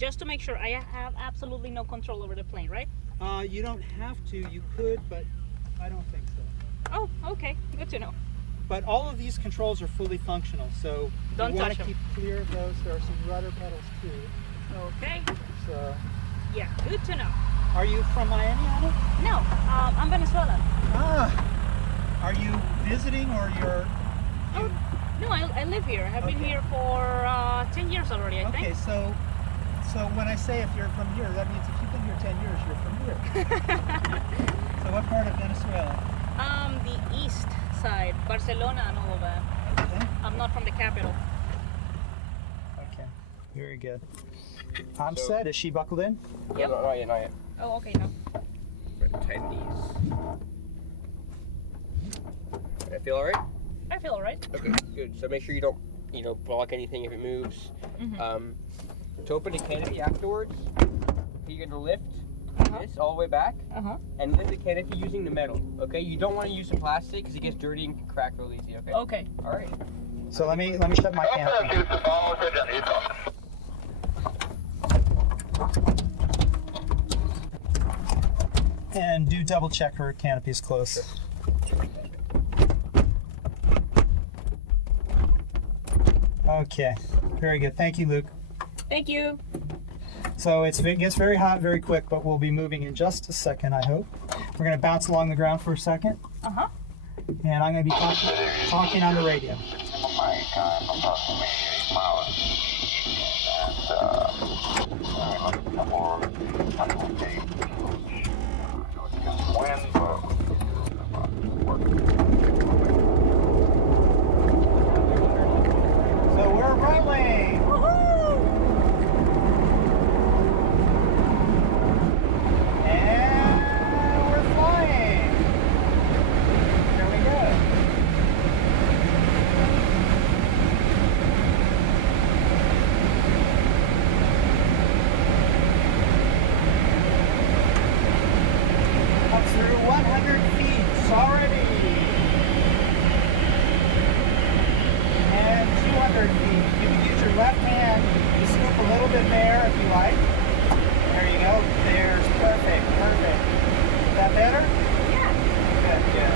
just to make sure I have absolutely no control over the plane, right? You don't have to. You could, but I don't think so. Oh, okay. Good to know. But all of these controls are fully functional, so Don't you want touch to them. keep clear of those. There are some rudder pedals too. Okay. So, Yeah, good to know. are you from Miami, Anna? No, I'm Venezuelan. Ah, are you visiting or you're? Oh, no, I live here. I have been here for 10 years already, I Okay, think. so when I say if you're from here, that means if you've been here 10 years, you're from here. So what part of Venezuela? The east side, Barcelona and all of that. Okay. I'm not from the capital. Okay, very good. I'm set. Is she buckled in? Yep. No, not yet. Oh, okay, no. Tighten these. I feel all right? I feel all right. Okay, good. So make sure you don't, block anything if it moves. Mm-hmm. To open the canopy afterwards, you're gonna lift this all the way back Uh-huh. and lift the canopy using the metal. Okay, you don't want to use the plastic because it gets dirty and can crack real easy. Okay. Okay. All right. So let me shut my canopy. And do double check her canopy is close. Okay, very good. Thank you, Luke. Thank you. So it gets very hot very quick, but we'll be moving in just a second, I hope. We're going to bounce along the ground for a second, Uh-huh. and I'm going to be talking on the radio. My time approximately 8 miles. So we're rolling. And we're flying. Here we go. Up through 100 feet already. And 200 feet. You can use your left hand to scoop a little bit there if you like. There you go. There's perfect, perfect. Is that better? Yeah. Good, good.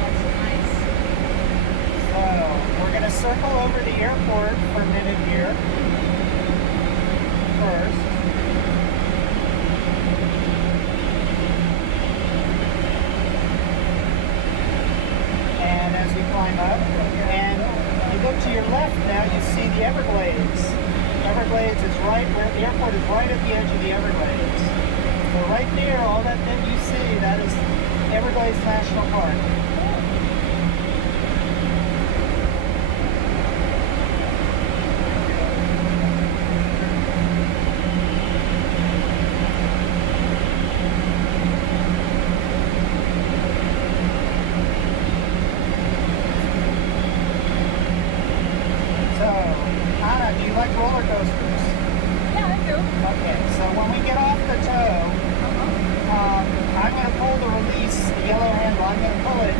That's nice. So we're going to circle over the airport for a minute here. First. And as we climb up, and you look to your left now, you see the Everglades. Everglades is right where the airport is right at the edge of the Everglades. So right there, all that thing you see, that is Everglades National Park. So, Anna, do you like roller coasters? Yeah, I do. Okay, so when we get off the toe, I'm going to pull the release, the yellow handle, I'm going to pull it,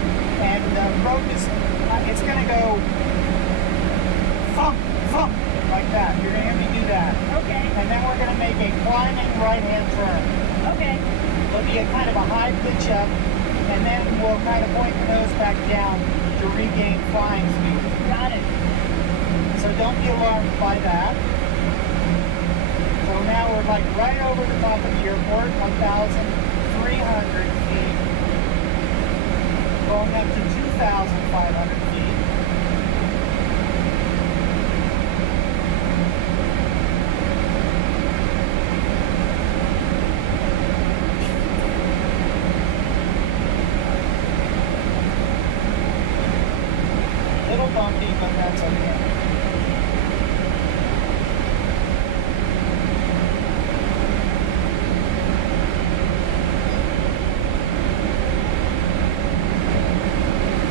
and the rope is, it's going to go thump, thump, like that. You're going to hear me do that. Okay. And then we're going to make a climbing right-hand turn. Okay. There'll be a kind of a high pitch up, and then we'll kind of point the nose back down to regain flying speed. Got it. So don't be alarmed by that. So now we're like right over the top of the airport, 1,300 feet. Going up to 2,500 feet. Little bumpy, but that's okay.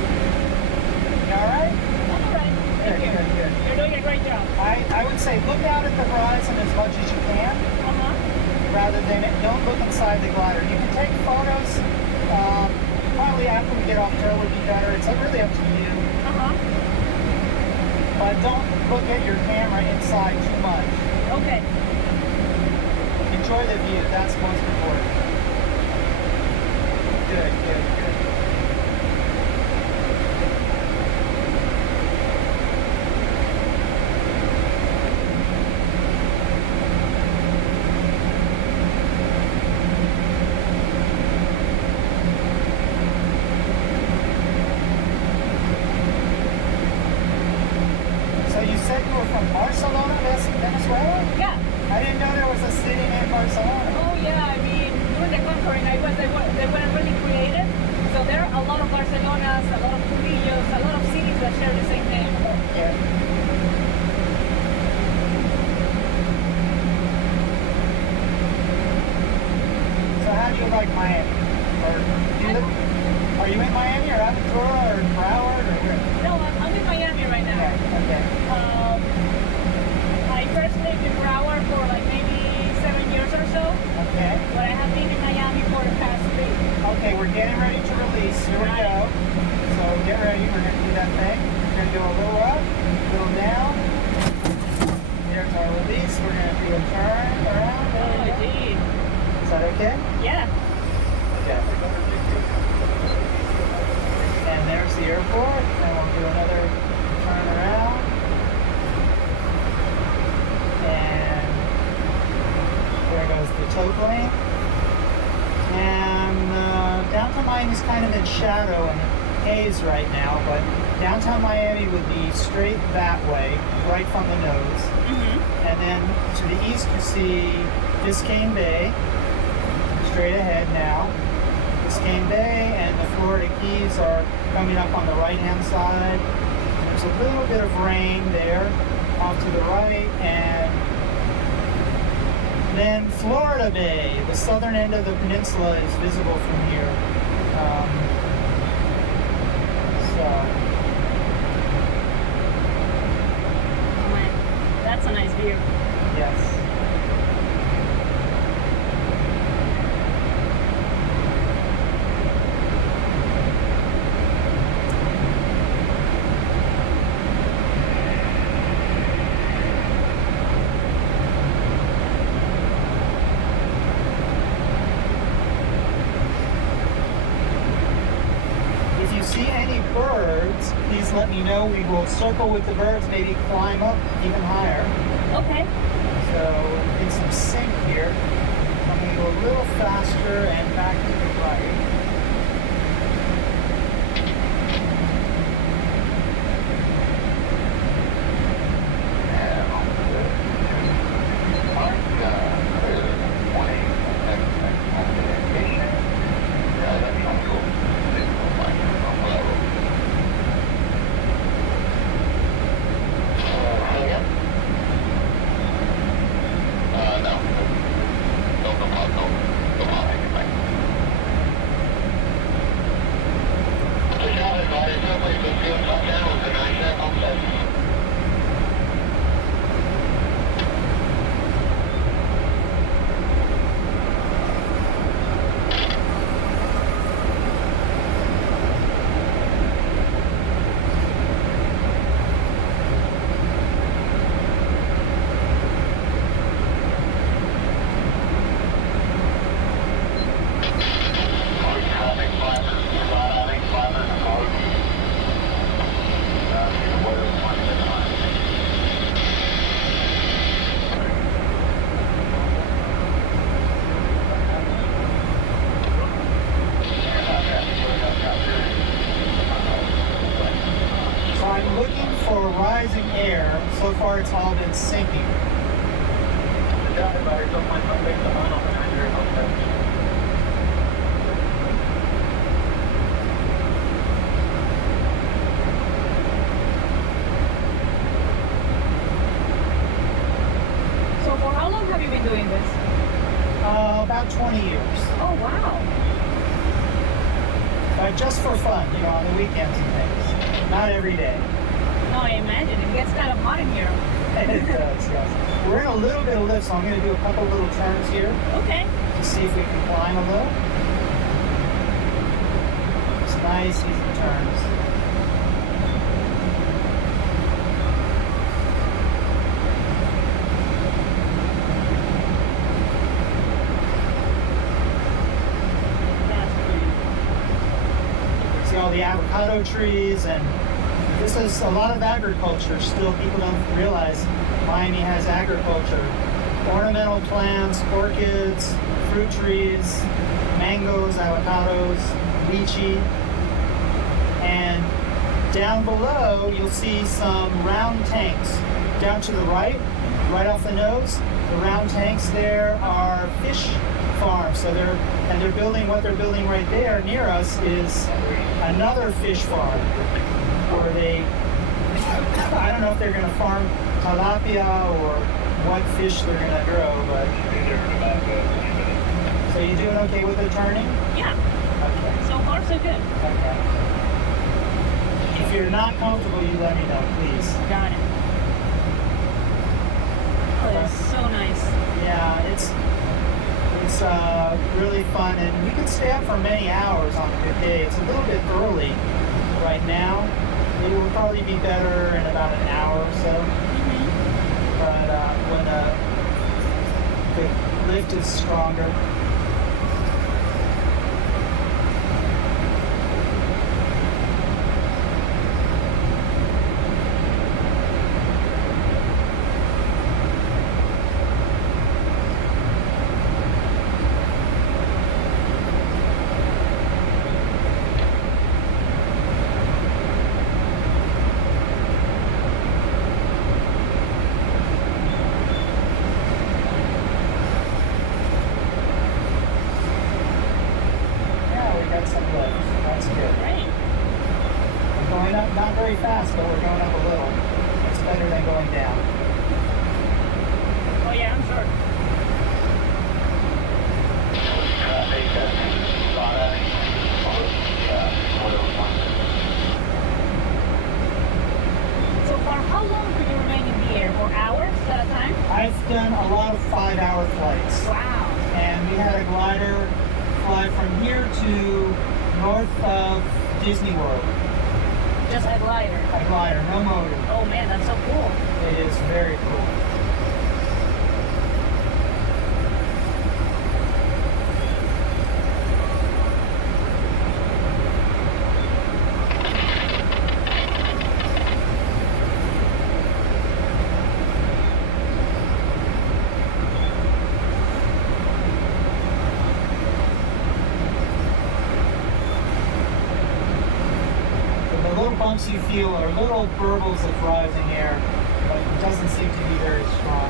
You all right? I'm all right. Thank you. Good, good. You're doing a great job. I would say look out at the horizon as much as you can, Uh-huh. rather than don't look inside the glider. You can take photos. Probably after we get off tail would be better. It's really up to you. Uh-huh. But don't look at your camera inside too much. Okay. Enjoy the view. That's most important. Good, good, good. So you said you were from Barcelona, Venezuela? Yeah. I didn't know there was a city named Barcelona. Oh yeah. I mean, during the conquering, they weren't really created. So there are a lot of Barcelonas, a lot of Trujillos, a lot of cities that share the same name. Yeah. So how do you like Miami? Are you in Miami or Aventura or Broward or where? No, I'm in Miami right now. Yeah, okay. I first lived in Broward for like maybe 7 years or so, Okay. but I have been in Miami for the past 3. Okay, we're getting ready to release. Here we go. So get ready. We're going to do that thing. We're going to go a little up, a little down. There's our release. We're going to do a turn around. There we Oh, go. gee. Is that okay? Yeah. Okay. And there's the airport. And we'll do another turn around. And there goes the tow plane. And downtown Miami is kind of in shadow and haze right now, but downtown Miami would be straight that way, right from the nose. Mm-hmm. And then to the east you see Biscayne Bay, straight ahead now. Biscayne Bay and the Florida Keys are coming up on the right-hand side. There's a little bit of rain there off to the right, and then Florida Bay, the southern end of the peninsula, is visible from here. Oh my, that's a nice view. Yes. If you see any birds, please let me know. We will circle with the birds, maybe climb up even higher. Okay. So in some sync here. I'm going to go a little faster and back to the right. So far it's all been sinking. So for how long have you been doing this? About 20 years. Oh wow. Just for fun, you know, on the weekends and things. Not every day. No, I imagine it gets kind of hot in here. It does, yes. We're in a little bit of lift, so I'm going to do a couple little turns here Okay. to see if we can climb a little. It's nice, easy turns. all the avocado trees, and this is a lot of agriculture. Still, people don't realize Miami has agriculture. Ornamental plants, orchids, fruit trees, mangoes, avocados, lychee. And down below, you'll see some round tanks. Down to the right off the nose, the round tanks there are fish farms. So they're building, what they're building right there near us is another fish farm where they, I don't know if they're going to farm tilapia or what fish they're going to grow, but. So you doing okay with the turning? Yeah. Okay. So far, so good. Okay. If you're not comfortable, you let me know, please. Got it. Oh, it's so nice. Yeah, it's really fun, and you can stay up for many hours on a good day. It's a little bit early right now. It will probably be better in about an hour or so. But when the lift is stronger. Not very fast, but we're going up a little. It's better than going down. Oh yeah, I'm sure. So far, how long do you remain in the air? For hours at a time? I've done a lot of 5-hour flights. Wow. And we had a glider fly from here to north of Disney World. Just a glider? A glider, no motor. Oh man, that's so cool. It is very cool. Bumps you feel are little burbles of rising air, but it doesn't seem to be very strong.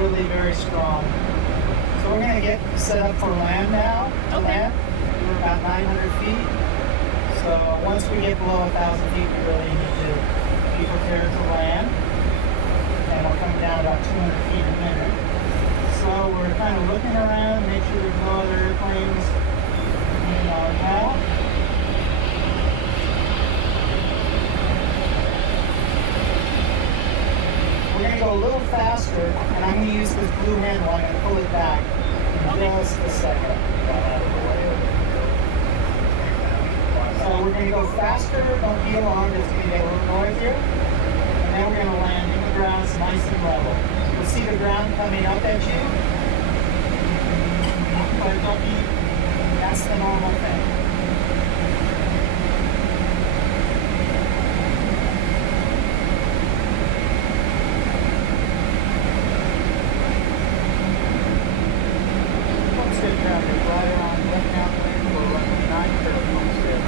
Really very strong. So we're going to get set up for land now. To land. We're about 900 feet. So once we get below 1,000 feet, we really need to be prepared to land. And we'll come down about 200 feet in a minute. So we're kind of looking around, make sure there's no other airplanes in our path. We're going to go a little faster, and I'm going to use this blue handle. I'm going to pull it back in just a second. faster, don't be alarmed, it's going to get a little noisier. And then we're going to land in the ground, it's nice and level. You'll see the ground coming up at you. But don't be, that's the normal thing. Homestead traffic right around left down lane for runway 9 curve Homestead.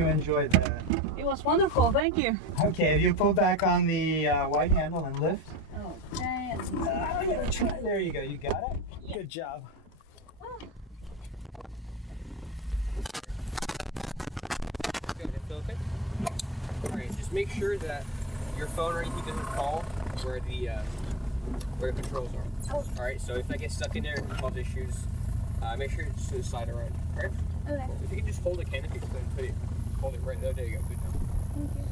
Enjoyed that. It was wonderful, thank you. Okay, if you pull back on the white handle and lift. Okay. I'm gonna try. There you go. You got it. Yeah. Good job. Okay, that feel okay? Alright, just make sure that your phone or anything doesn't fall where the controls are. Oh. Alright, so if that gets stuck in there and cause issues, make sure it's to slide around. Alright? Okay. If you can just hold the canopy, then hold it right there. There you go. Good job. Thank you.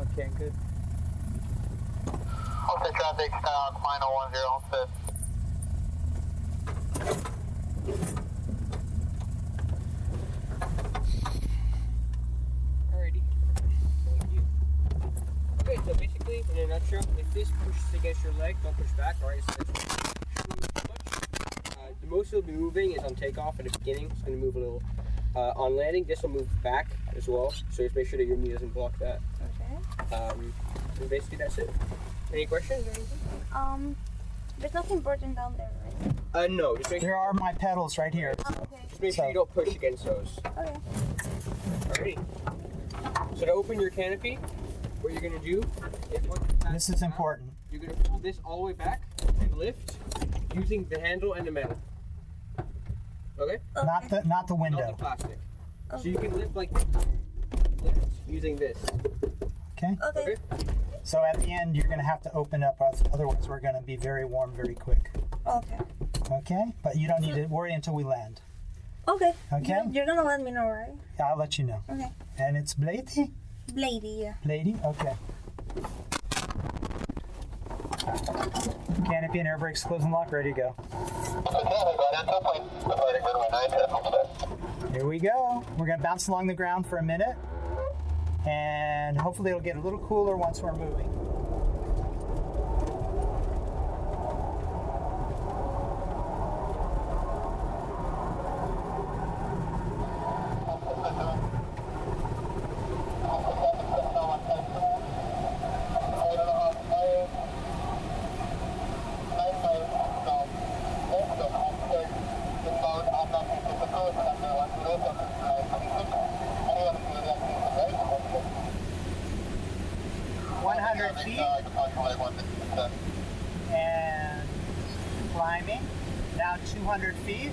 Okay, good. Homestead traffic, final 10 Homestead. Alrighty. Thank you. Okay, so basically, in a nutshell, if this pushes against your leg, don't push back. Alright, so that's shouldn't move too much. The most it'll be moving is on takeoff in the beginning. It's going to move a little. On landing, this will move back as well. So just make sure that your knee doesn't block that. Okay. And basically that's it. Any questions or anything? There's nothing important down there, right? No. Just make There are my pedals right here. Oh, okay. Just make sure you don't push against those. Okay. Alrighty. So to open your canopy, what you're gonna do is This is important. You're gonna pull this all the way back and lift using the handle and the metal. Okay? Not the Not the window. plastic. So Okay. you can lift like lift using this. Okay. Okay. So at the end, you're going to have to open up, otherwise we're going to be very warm very quick. Okay. Okay? But you don't need to worry until we land. Okay. Okay? You're gonna let me know, right? I'll let you know. Okay. And it's Bladey? Bladey, yeah. Bladey? Okay. Canopy and air brakes close and lock, ready to go. Here we go. We're going to bounce along the ground for a minute. And hopefully it'll get a little cooler once we're moving. And climbing. Now 200 feet.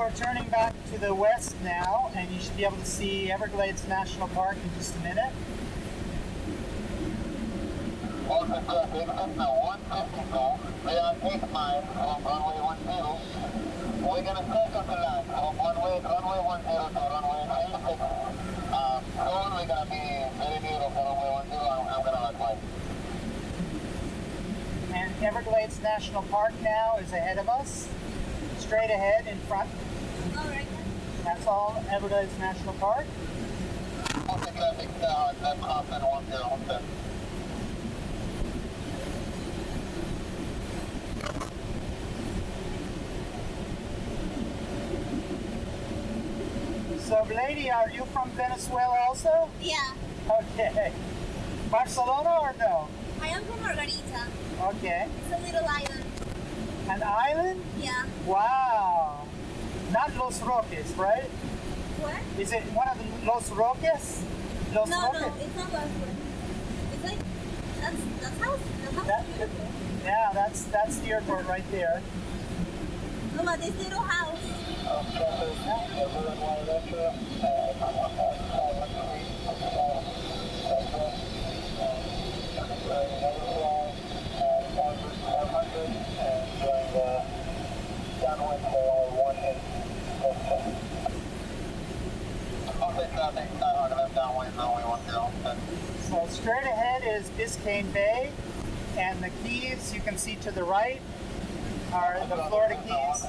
we're turning back to the west now, and you should be able to see Everglades National Park in just a minute. Also, traffic, now 152, we are 8 miles from runway 10. We're gonna circle to land from runway 10 to runway 36. Soon we're gonna be very near of runway 10. I'm gonna let fly. And Everglades National Park now is ahead of us, straight ahead in front. Alright. That's all Everglades National Park. Also, traffic, left crossing 10. So, Bladey, are you from Venezuela also? Yeah. Okay. Barcelona or no? I am from Margarita. Okay. It's a little island. An island? Yeah. Wow. Not Los Roques, right? What? Is it one of the Los Roques? Los No, Roques? no, it's not Las Vegas. It's like that's house. That's house. That- Beautiful. Yeah, that's the airport right there. Mama, this little house. So straight ahead is Biscayne Bay, and the keys you can see to the right are the Florida Keys.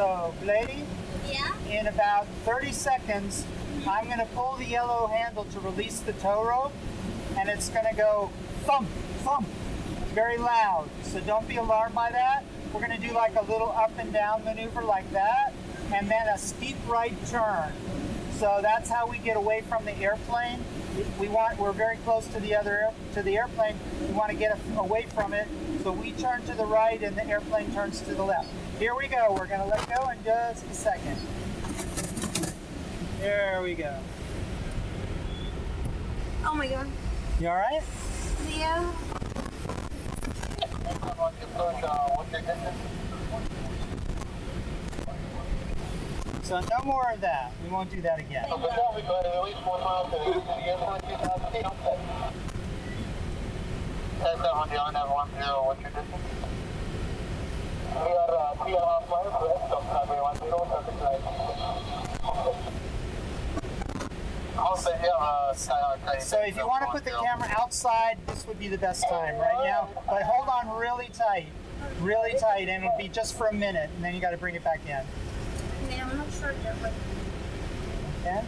So, Bladey, Yeah. in about 30 seconds, I'm going to pull the yellow handle to release the tow rope, and it's going to go thump, thump, very loud. So don't be alarmed by that. We're going to do like a little up and down maneuver like that, and then a steep right turn. So that's how we get away from the airplane. We're very close to the airplane. We want to get away from it. So we turn to the right, and the airplane turns to the left. Here we go. We're going to let go in just a second. There we go. Oh my God. You all right? Yeah. So no more of that. We won't do that again. What's your distance? We are 3.5 miles west of runway 10. So if you want to put the camera outside, this would be the best time right now. But hold on really tight, and it'll be just for a minute, and then you got to bring it back in. Yeah, I'm not sure yet, but Okay?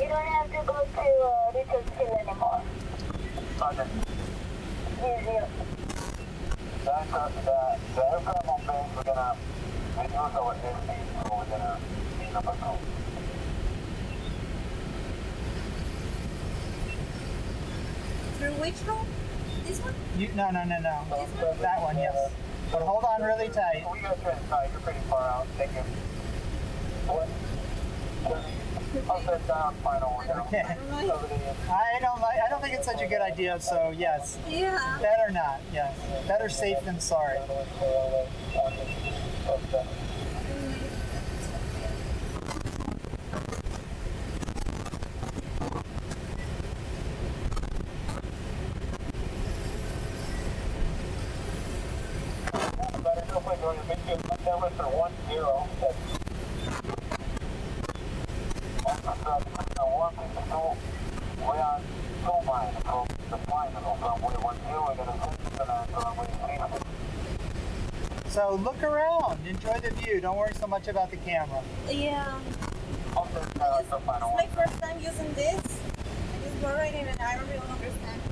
You don't have to go to Richard Hill anymore. Easier. The aircraft on base, we're gonna reduce our airspeed, so we're gonna be number 2. through which road? This one? No. That one, yes. But hold on really tight. We got you inside, you're pretty far out. Thank you. What? I'll set down final one. Okay. I don't think it's such a good idea, so yes. Yeah. Better not, yes. Better safe than sorry. So look around, enjoy the view. Don't worry so much about the camera. Yeah. It's my first time using this. I just go right in and I don't really understand.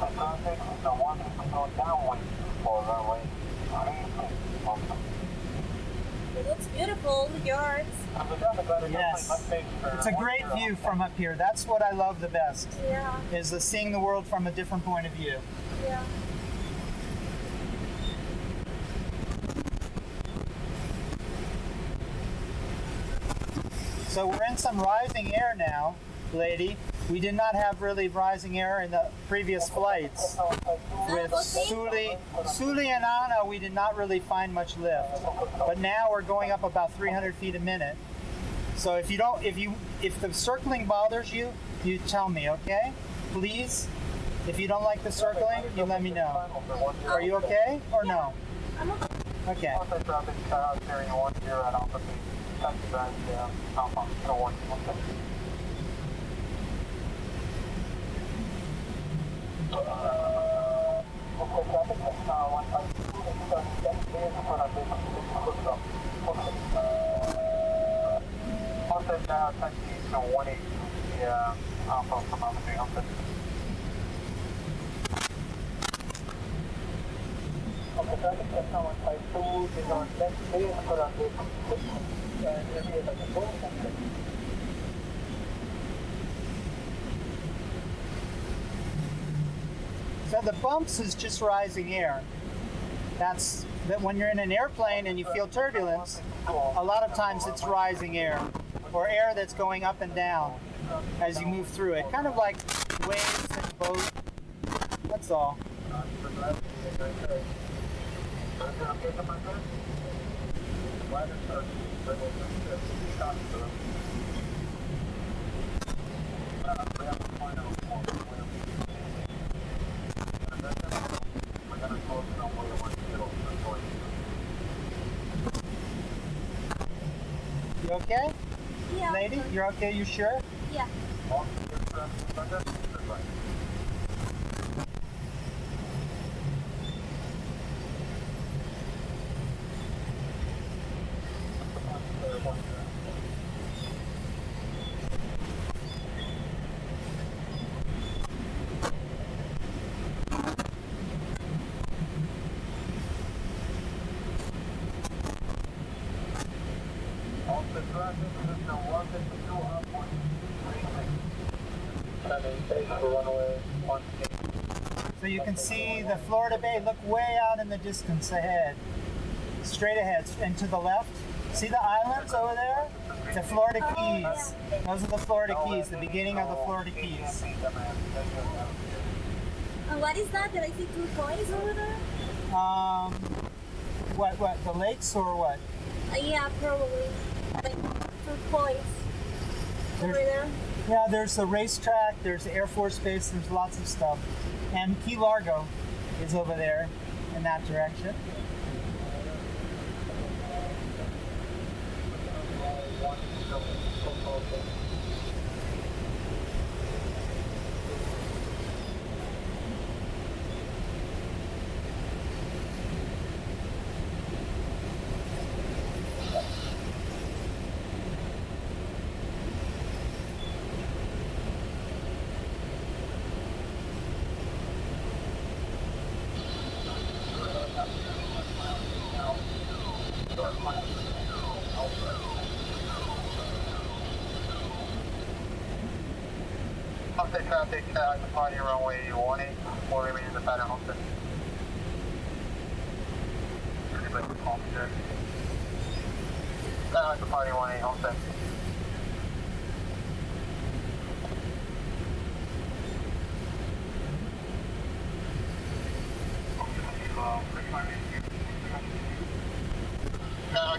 Alpha traffic, the 150 downwind for runway 36. It looks beautiful, yards. Yes. It's a great view from up here. That's what I love the best, Yeah, is the seeing the world from a different point of view. yeah. So we're in some rising air now, Bladey. We did not have really rising air in the previous flights. With Suli and Anna, we did not really find much lift. But now we're going up about 300 feet a minute. So if the circling bothers you, you tell me, okay? Please. If you don't like the circling, you let me know. Are you okay or no? I'm okay. Okay. Alpha traffic, carrying 10 at Alpha Peak. Taxi back, Alpha, 1. So the bumps is just rising air. That's that when you're in an airplane and you feel turbulence, a lot of times it's rising air or air that's going up and down as you move through it. Kind of like waves in a boat. That's all. You okay? Yeah. Lady, you're okay? You sure? Yeah. So you can see the Florida Bay. Look way out in the distance ahead. Straight ahead and to the left. See the islands over there? The Florida Keys. Those are the Florida Keys, the beginning of the Florida Keys. And what is that? Did I see 2 coins over there? What, the lakes or what? Yeah, probably. Like 2 coins over there. Yeah, there's the racetrack, there's the Air Force Base, there's lots of stuff. And Key Largo is over there in that direction. Update traffic, departing runway 18, will remain in the pattern Homestead. Departing 18, Homestead.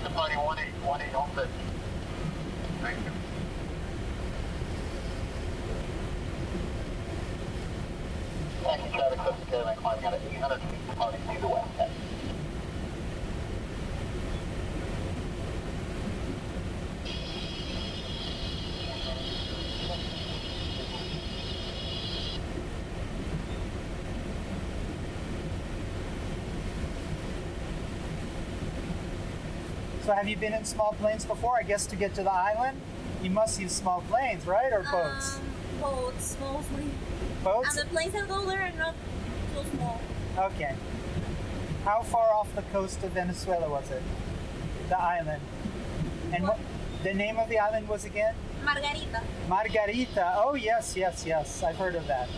Departing 18, Homestead. Thank you. Taxi traffic, Coastal Carolina climbing out at 800 feet, departing to the west. So have you been in small planes before? I guess to get to the island, you must use small planes, right, or boats? Boats mostly. Boats? And the planes that go there are not so small. Okay. How far off the coast of Venezuela was it? The island. And what the name of the island was again? Margarita. Margarita. Oh yes, yes, yes. I've heard of that.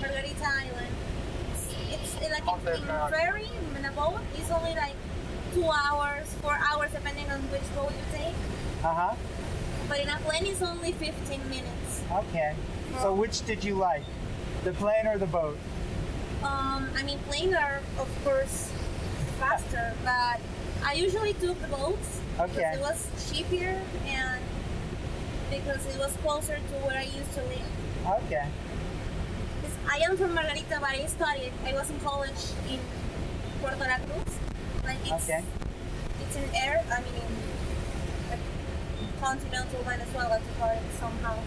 Margarita Island. It's like in ferry, in a boat, it's only like 2 hours, 4 hours, depending on which boat you take. Uh-huh. But in a plane, it's only 15 minutes. Okay. So which did you like? The plane or the boat? I mean, planes are, of course, faster, but I usually took the boats. Okay. Because it was cheaper and because it was closer to where I used to live. Okay. I am from Margarita, but I studied. I was in college in Puerto La Cruz. Like it's in air. I mean, in like, continental Venezuela to call it somehow.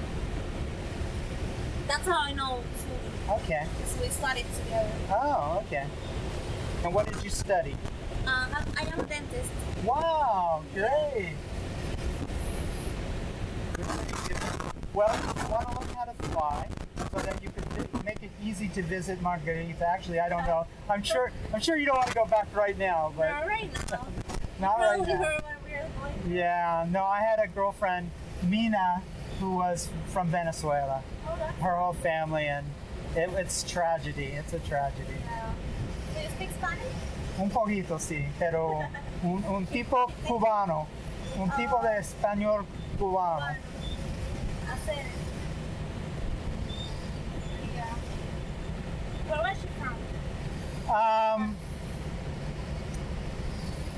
That's how I know Suli. Okay. Because we studied together. Oh, okay. And what did you study? I am a dentist. Wow, great. Well, you want to learn how to fly so that you could make it easy to visit Margarita. Actually, I don't know. I'm sure you don't want to go back right now, but Not right now. not right Probably now. heard when we were going. Yeah, no, I had a girlfriend, Mina, who was from Venezuela. Oh, that's Her whole family, and it's tragedy. It's a tragedy. yeah. Do you speak Spanish? Un poquito, sí, pero un tipo cubano, un tipo de español cubano. Bueno, hacer. Yeah. Where was she from?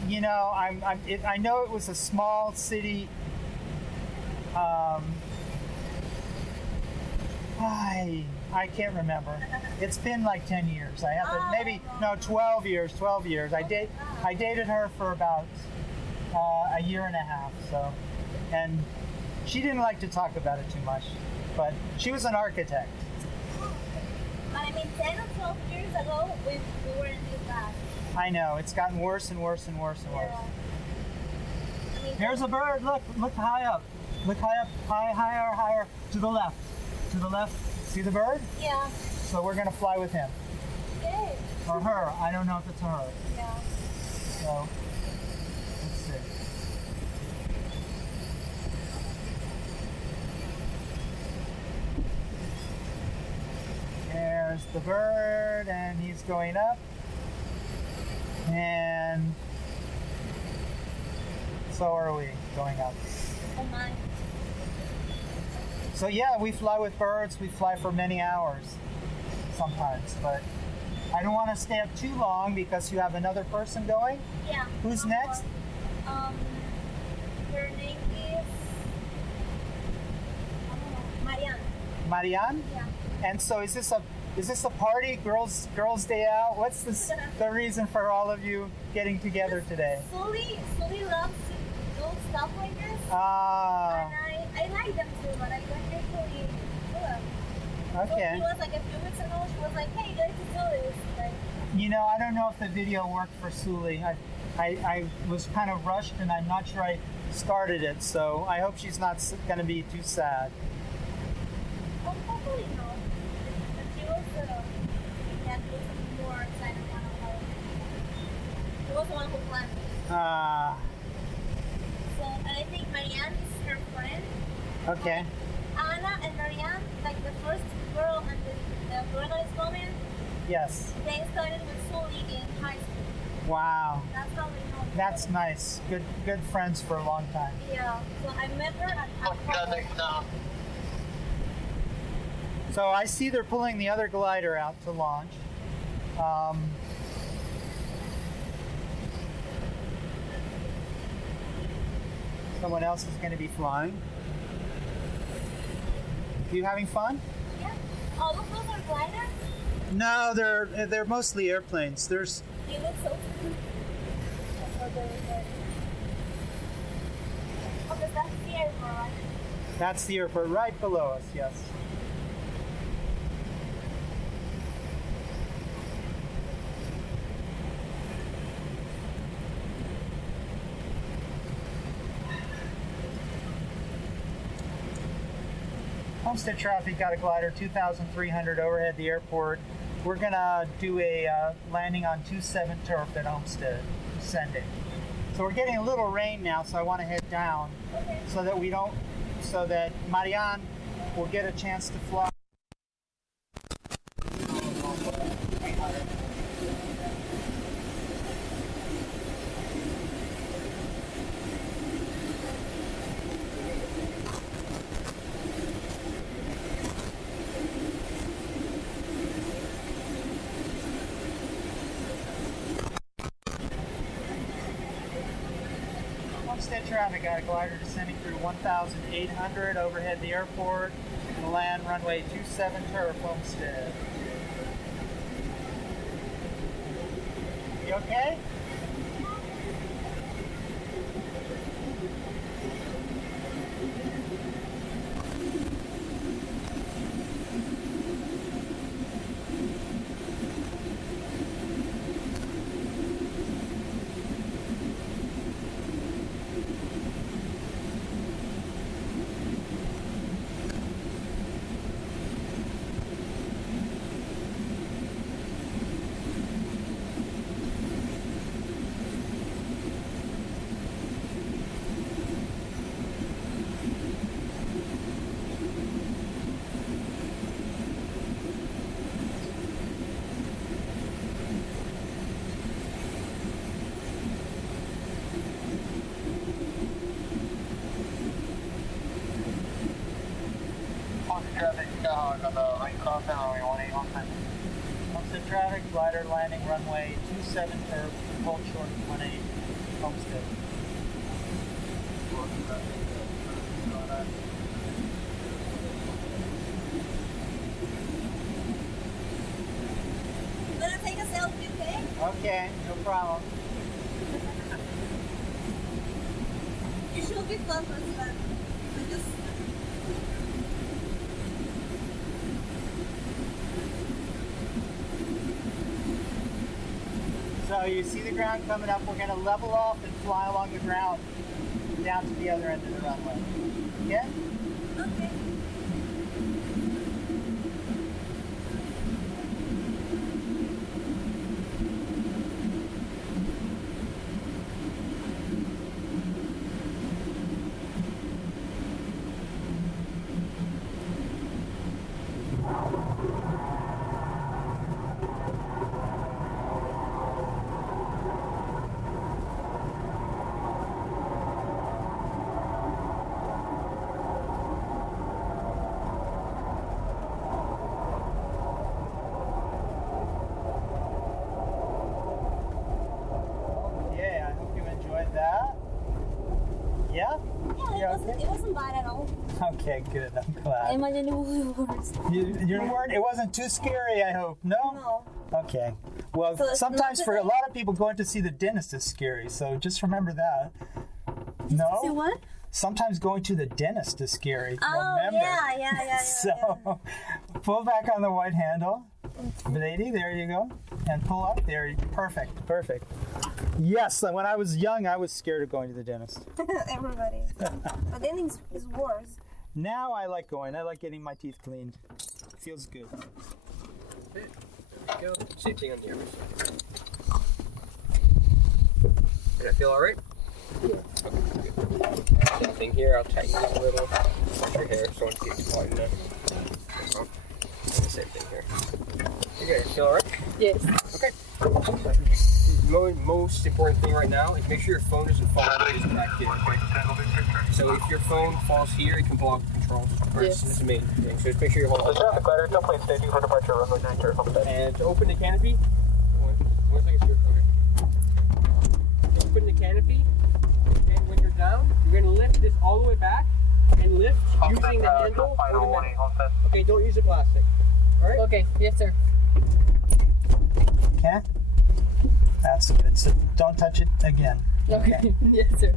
You know, I know it was a small city. I can't remember. It's been like 10 years. I have to, maybe, no, 12 years, 12 years. I dated her for about a year and a half, so, and she didn't like to talk about it too much, but she was an architect. But I mean, 10 or 12 years ago, we weren't this bad. I know, it's gotten worse and worse and worse and worse. Yeah. I mean, There's a bird, look high up. Look high up, higher, higher, to the left. To the left. See the bird? yeah. So we're gonna fly with him. Yay. Or her, I don't know if it's her. Yeah. So, let's see. There's the bird, and he's going up. And so are we going up. Oh my. So yeah, we fly with birds. We fly for many hours sometimes, but I don't want to stay up too long because you have another person going. Yeah. Who's one next? more. Her name is Marianne. Marianne. Yeah. And so is this a party, girls day out? What's the reason for all of you getting together today? Suli loves to do stuff like this. Ah, And I like them too, but I don't usually do them. So okay. she was like a few weeks ago, she was like, hey, let's do this. Like, You know, I don't know if the video worked for Suli. I was kind of rushed, and I'm not sure I started it, so I hope she's not going to be too sad. oh, hopefully no. But she was, yeah, she was more excited than I was. She was the one who planned it. Ah, So, and I think Marianne is her friend. okay. Anna and Marianne, like the first girl and the girl that is coming, Yes. they started with Suli in high school. Wow. That's how we know. each That's other. nice. Good friends for a long time. Yeah. So I met her at college. So I see they're pulling the other glider out to launch. Someone else is going to be flying. You having fun? Yeah. All of those are gliders. No, they're mostly airplanes. There's You look so cute. Oh, because that's the airport, right? that's the airport right below us. Yes. Homestead traffic, got a glider 2,300 overhead the airport. We're gonna do a landing on 27 turf at Homestead, descending. So we're getting a little rain now, so I want to head down so that Marianne will get a chance to fly. Homestead traffic, got a glider descending through 1,800 overhead the airport. Gonna land runway 27 turf, Homestead. You okay? Traffic, on the right crossing, runway 18 Homestead. Homestead traffic, glider landing runway 27 turf, hold short of 18 Homestead. I'm gonna take a selfie, okay? Okay, no problem. It should be fun for us, but I just... So you see the ground coming up, we're going to level off and fly along the ground down to the other end of the runway. Yeah? Okay. Yeah? Yeah, it wasn't bad at all. Okay, good. I'm I glad. imagine it was worse. It wasn't too scary, I hope. No? No. Okay. Well, So it's sometimes not for a that- lot of people, going to see the dentist is scary. So just remember that. See No? what? Sometimes going to the dentist is scary. Oh, Remember. yeah. So pull back on the white handle. Bladey, there you go. And pull up there. Perfect. Yes, when I was young, I was scared of going to the dentist. Everybody. But then it's worse. Now I like going. I like getting my teeth cleaned. Feels good. There you go. Same thing on the other side. Did I feel alright? Yeah. Okay, good. Same thing here. I'll tighten it a little. Touch your hair so I don't get caught in that. Same thing here. You guys feel alright? Yes. Okay. Most important thing right now is make sure your phone doesn't fall back here. Okay? So if your phone falls here, it can block the controls. Right? Yes. So this is the main thing. So just make sure you hold on. Traffic glider, no plane staging for departure, runway 9 Homestead. And to open the canopy, one second, Stuart. Okay. To open the canopy, okay, when you're down, you're going to lift this all the way back and lift using the handle or the metal. Okay, don't use the plastic. All right? Okay. Yes, sir. Okay? That's good. So don't touch it again. Okay. Yes, sir.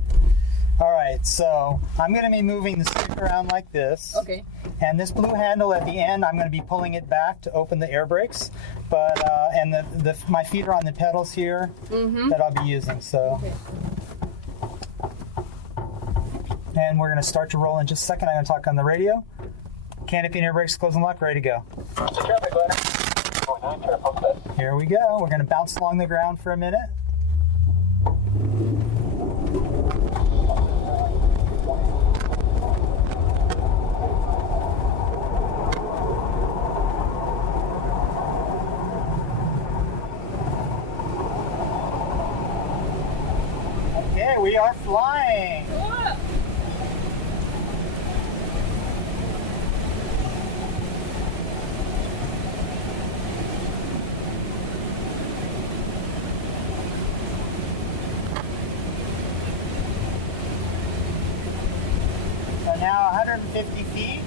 All right, so I'm going to be moving the stick around like this. Okay. And this blue handle at the end, I'm going to be pulling it back to open the air brakes. But and my feet are on the pedals here that I'll be using. So, Okay. and we're going to start to roll in just a second. I'm going to talk on the radio. Canopy and air brakes, close and lock, ready to go. Traffic light. 49, careful, set. Here we go. We're going to bounce along the ground for a minute. Okay, we are flying. Cool. So now 150 feet,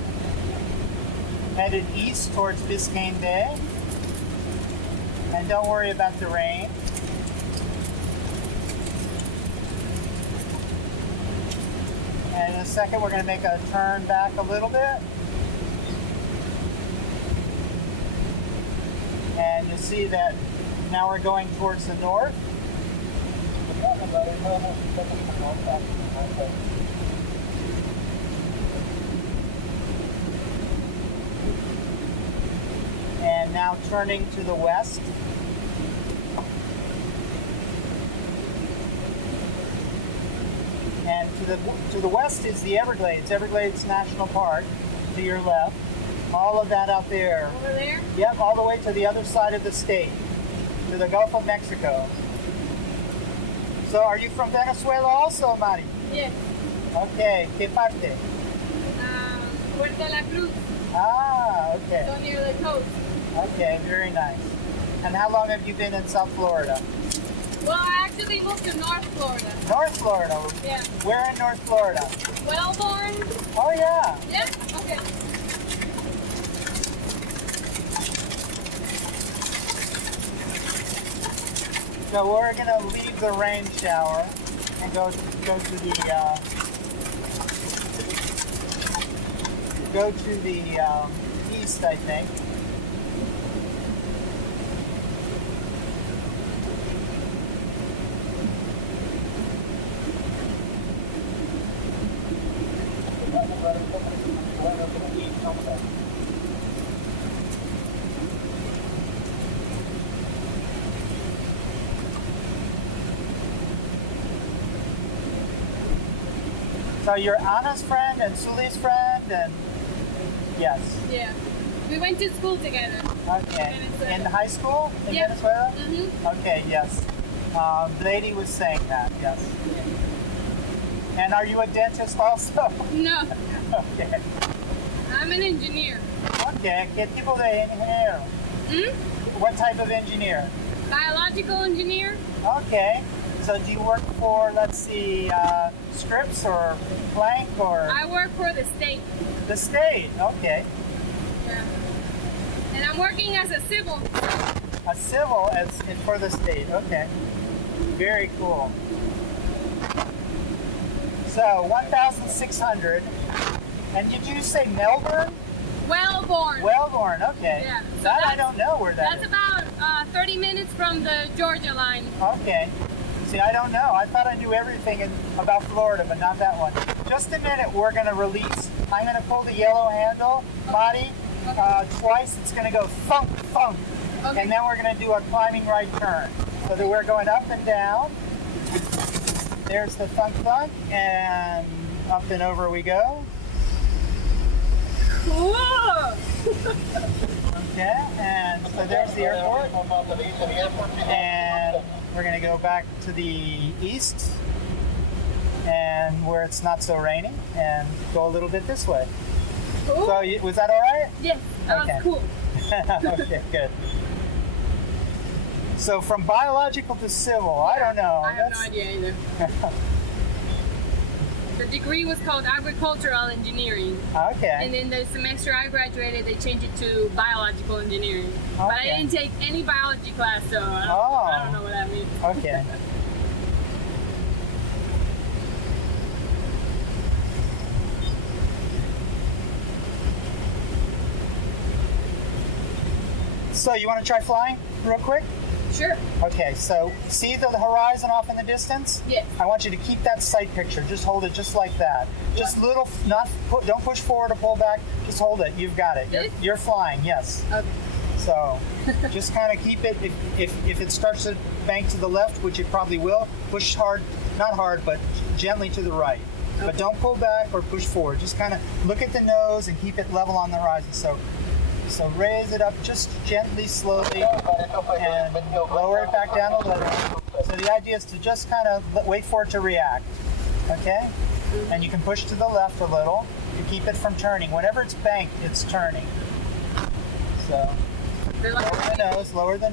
headed east towards Biscayne Bay. And don't worry about the rain. And in a second, we're going to make a turn back a little bit. And you'll see that now we're going towards the north. And now turning to the west. And to the west is the Everglades National Park, to your left. All of that out there. Over there? Yep, all the way to the other side of the state, to the Gulf of Mexico. So are you from Venezuela also, Mari? Yes. Okay, ¿qué parte? Puerto La Cruz. Ah, okay. So near the coast. Okay, very nice. And how long have you been in South Florida? Well, I actually moved to North Florida. North Florida? Yeah. Where in North Florida? Wellborn. Oh, yeah. Yeah? Okay. So we're going to leave the rain shower and go to the east, I think. So you're Anna's friend and Suli's friend, and yes. Yeah. We went to school together. Okay. Venezuela. In high school in Yep. Venezuela? Mm-hmm. Okay, yes. Bladey was saying that, yes. And are you a dentist also? No, Okay. I'm an engineer. Okay, ¿qué tipo de ingeniero? What type of engineer? Biological engineer. Okay. So do you work for, let's see, Scripps or Plank or I work for the state. the state? Okay. Yeah. And I'm working as a civil. A civil as for the state. Okay. Very cool. So 1,600. And did you say Melbourne? Wellborn. Wellborn. Okay. Yeah. So That I that's- don't know where that That's is. about 30 minutes from the Georgia line. Okay. See, I don't know. I thought I knew everything about Florida, but not that one. Just a minute. We're going to release. I'm going to pull the yellow handle, body, twice. It's going to go thunk, thunk. Okay. And then we're going to do a climbing right turn. So that we're going up and down. There's the thunk, thunk. And up and over we go. Whoa! Okay. And so there's the airport. And we're going to go back to the east and where it's not so rainy and go a little bit this way. Cool. So was that all right? Yes, that Okay. was cool. Okay, good. So from biological to civil, I don't know. I have no idea either. The degree was called agricultural engineering. Okay. And then the semester I graduated, they changed it to biological engineering. But I Okay. didn't take any biology class, so I don't know what that means. Okay. So you want to try flying real quick? Sure. Okay, so see the horizon off in the distance? Yes. I want you to keep that sight picture. Just hold it just like that. Just little, don't push forward or pull back. Just hold it. You've got it. You're flying, yes. Okay. So just kind of keep it. If it starts to bank to the left, which it probably will, push hard, not hard, but gently to the right. Okay. But don't pull back or push forward. Just kind of look at the nose and keep it level on the horizon. So raise it up just gently, slowly, and lower it back down a little. So the idea is to just kind of wait for it to react, okay? And you can push to the left a little to keep it from turning. Whenever it's banked, it's turning. So lower the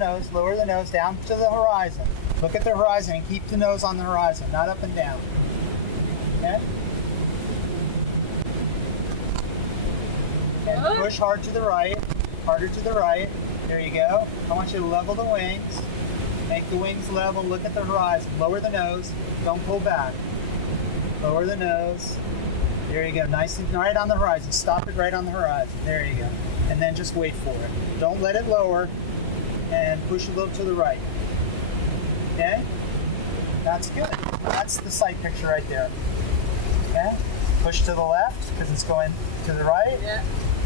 nose, down to the horizon. Look at the horizon and keep the nose on the horizon, not up and down. Okay? And push hard to the right, harder to the right. There you go. I want you to level the wings. Make the wings level, look at the horizon. Lower the nose, don't pull back. Lower the nose. There you go, nice and right on the horizon. Stop it right on the horizon. There you go. And then just wait for it. Don't let it lower, and push a little to the right. Okay? That's good. That's the sight picture right there. Okay? Push to the left, because it's going to the right. Yeah.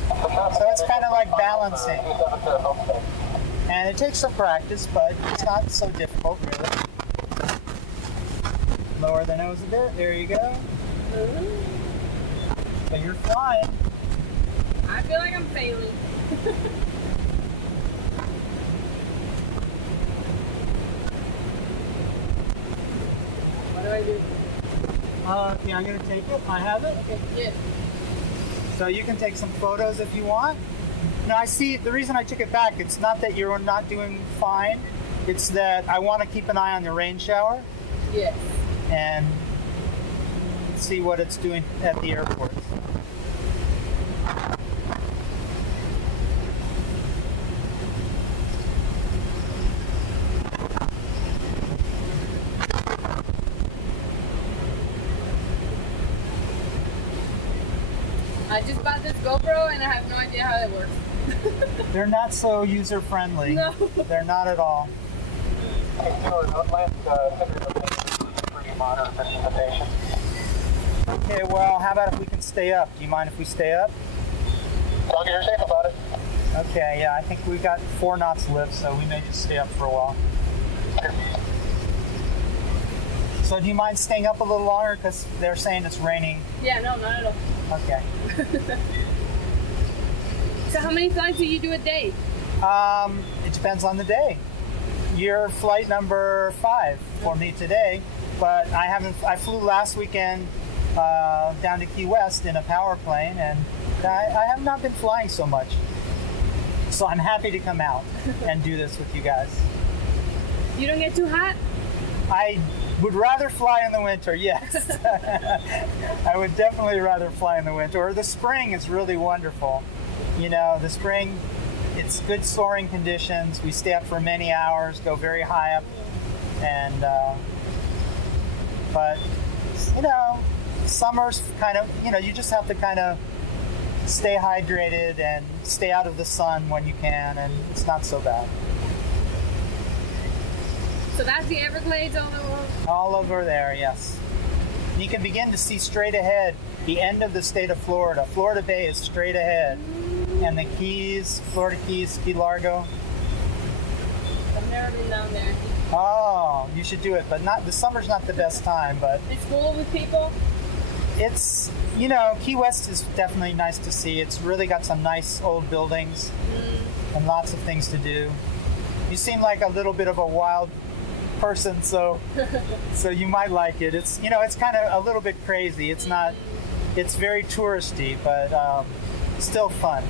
So it's kind of like balancing. And it takes some practice, but it's not so difficult, really. Lower the nose a bit. There you go. So you're flying. I feel like I'm failing. What do I do? Yeah, I'm going to take it. I have it. Okay. Yeah. So you can take some photos if you want. Now I see, the reason I took it back, it's not that you're not doing fine. It's that I want to keep an eye on the rain shower. Yes. And see what it's doing at the airport. I just bought this GoPro and I have no idea how it works. They're not so user-friendly. No. They're not at all. Okay, well, how about if we can stay up? Do you mind if we stay up? As long as you're safe about it. Okay, yeah, I think we've got 4 knots lift, so we may just stay up for a while. So do you mind staying up a little longer? Because they're saying it's raining. Yeah, no, not at all. Okay. So how many flights do you do a day? It depends on the day. You're flight number 5 for me today, but I flew last weekend down to Key West in a power plane, and I have not been flying so much. So I'm happy to come out and do this with you guys. You don't get too hot? I would rather fly in the winter, yes. I would definitely rather fly in the winter. Or the spring is really wonderful. You know, the spring, it's good soaring conditions. We stay up for many hours, go very high up. And, but, you know, summer's kind of, you know, you just have to kind of stay hydrated and stay out of the sun when you can, and it's not so bad. So that's the Everglades all over? All over there, yes. And you can begin to see straight ahead the end of the state of Florida. Florida Bay is straight ahead. And the Keys, Florida Keys, Key Largo. I've never been down there. Oh, you should do it, but the summer's not the best time, but It's full with people? it's, you know, Key West is definitely nice to see. It's really got some nice old buildings and lots of things to do. You seem like a little bit of a wild person, so you might like it. It's, you know, it's kind of a little bit crazy. It's not, it's very touristy, but still fun.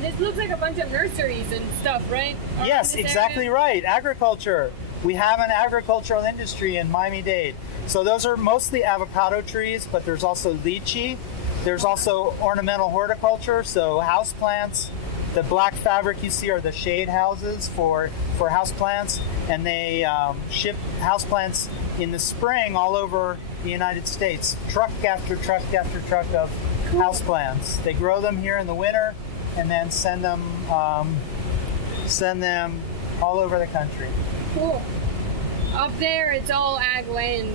This looks like a bunch of nurseries and stuff, right? Yes, exactly right. Agriculture. We have an agricultural industry in Miami-Dade. So those are mostly avocado trees, but there's also lychee. There's also ornamental horticulture, so house plants. The black fabric you see are the shade houses for house plants, and they ship house plants in the spring all over the United States. Truck after truck after truck of house plants. They grow them here in the winter, and then send them all over the country. Cool. Up there, it's all ag land,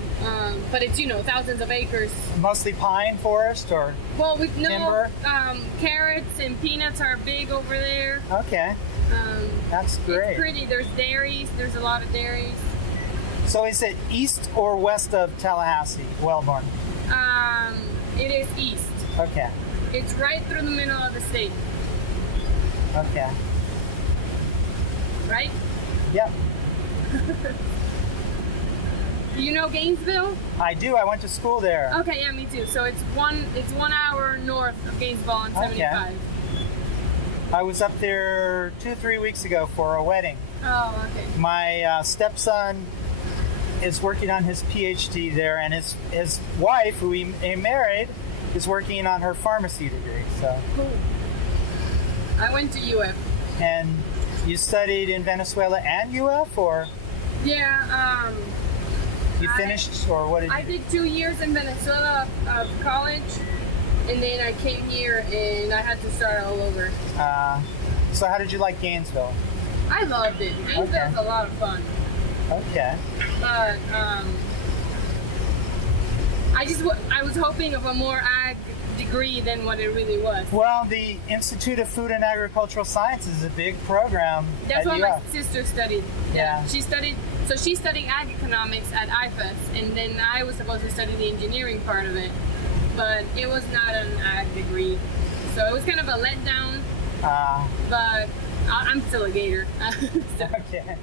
but it's, thousands of acres. Mostly pine forest or Well, we timber? Carrots and peanuts are big over there. Okay, that's great. It's pretty. There's dairies. There's a lot of dairies. So is it east or west of Tallahassee, Wellborn? It is east. Okay, It's right through the middle of the state, okay. right? Yep, You know Gainesville? I do. I went to school there. Okay, yeah, me too. So it's 1 hour north of Gainesville on 75. I was up there 2-3 weeks ago for a wedding. Oh, okay. My stepson is working on his PhD there, and his wife, who he married, is working on her pharmacy degree. So, Cool. I went to UF. and you studied in Venezuela and UF, or Yeah, you finished, or what did I you do? did 2 years in Venezuela of college, and then I came here and I had to start all over. So how did you like Gainesville? I loved it. Gainesville's Okay. a lot of fun. Okay. But I was hoping of a more ag degree than what it really was. Well, the Institute of Food and Agricultural Sciences is a big program That's at what my UF. sister studied. Yeah. She studied ag economics at IFAS, and then I was supposed to study the engineering part of it, but it was not an ag degree. So it was kind of a letdown, but I'm still a gator. So- Okay.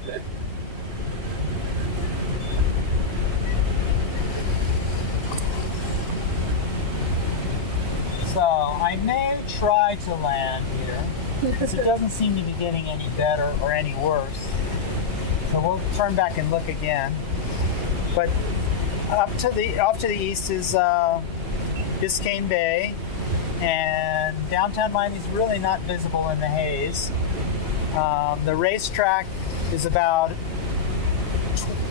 So I may try to land here, because it doesn't seem to be getting any better or any worse. So we'll turn back and look again. But off to the east is Biscayne Bay, and downtown Miami's really not visible in the haze. The racetrack is about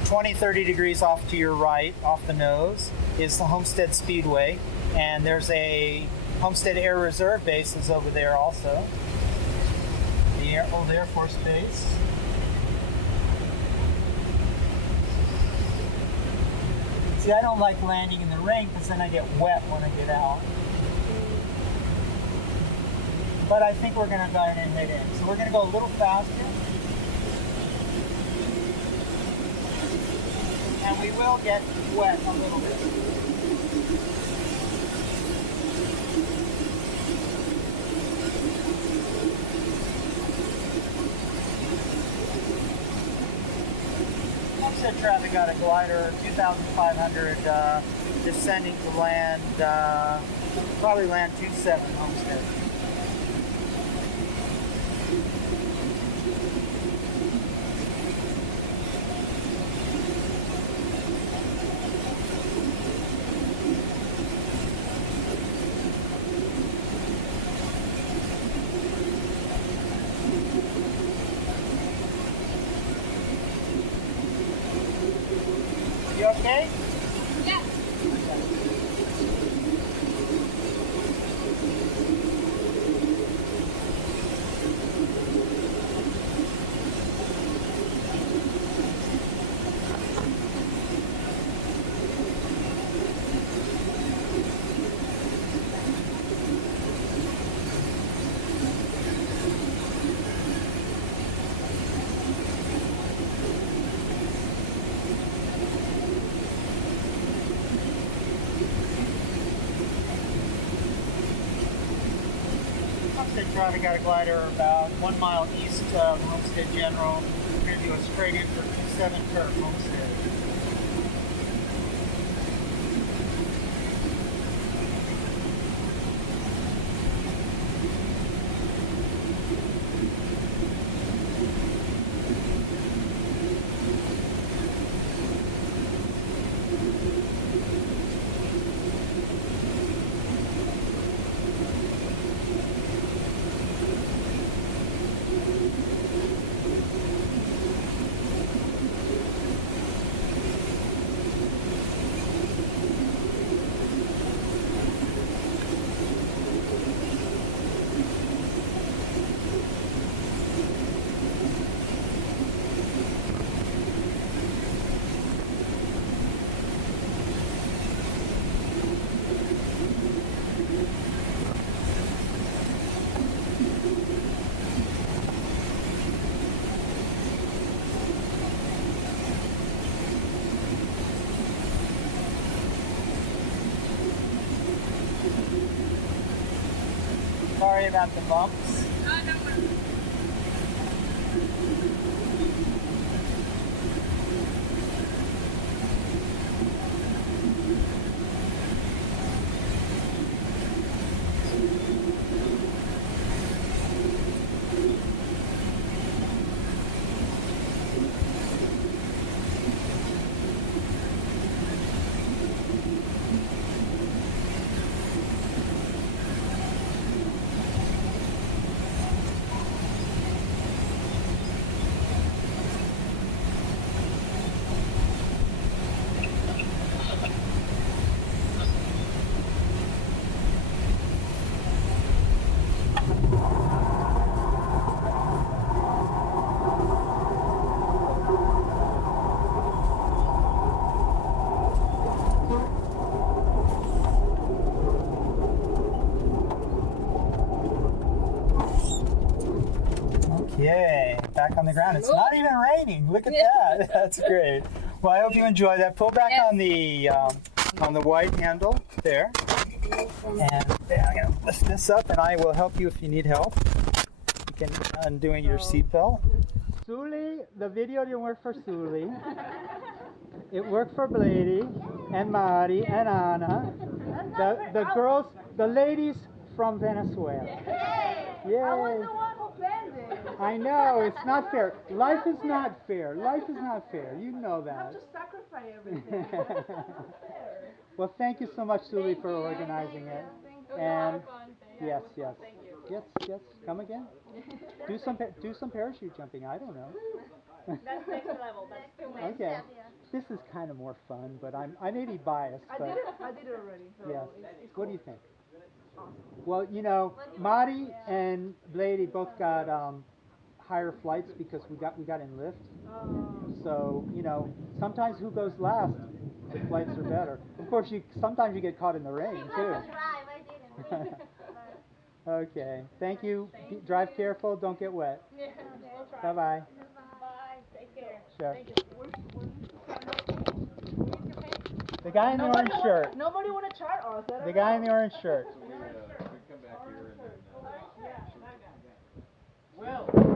20-30 degrees off to your right, off the nose, is the Homestead Speedway, and there's a Homestead Air Reserve base is over there also. The old Air Force Base. See, I don't like landing in the rain because then I get wet when I get out. But I think we're going to go ahead and head in. So we're going to go a little faster. And we will get wet a little bit. Homestead traffic got a glider, 2,500, descending to land, probably land 27 Homestead. You okay? Yeah. Homestead traffic got a glider about 1 mile east of Homestead General. We're going to do a straight in for 27 Turf Homestead. Sorry about the bumps. No worries. Okay, back on the ground. It's not even raining. Look at that. That's great. Well, I hope you enjoy that. Pull back on the white handle there. And then I'm going to lift this up, and I will help you if you need help. You can undoing your seatbelt. Suli, the video didn't work for Suli. It worked for Bladey and Mari and Anna. The girls, the ladies from Venezuela. Yay! I was the one who planned it. I know, it's not fair. Life is not fair. Life is not fair. You know I have that. to sacrifice everything. Well, thank you so much, Suli, for organizing it. And yes, yes. Yes. Come again. Do some parachute jumping. I don't know. That's next level. That's too much. Okay. This is kind of more fun, but I may be biased. I But did it already. So yes. it's What cool. do you think? Well, you know, Mari and Bladey both got higher flights because we got in lift. So, you know, sometimes who goes last, the flights are better. Of course, sometimes you get caught in the rain too. I didn't. Okay. Thank you. Drive careful. Don't get wet. Yeah, we'll try. Bye-bye. Bye. Take care. Sure. Thank you. The guy in the orange shirt. Nobody want to chart us. The guy in the orange shirt. We come back here and then. Well.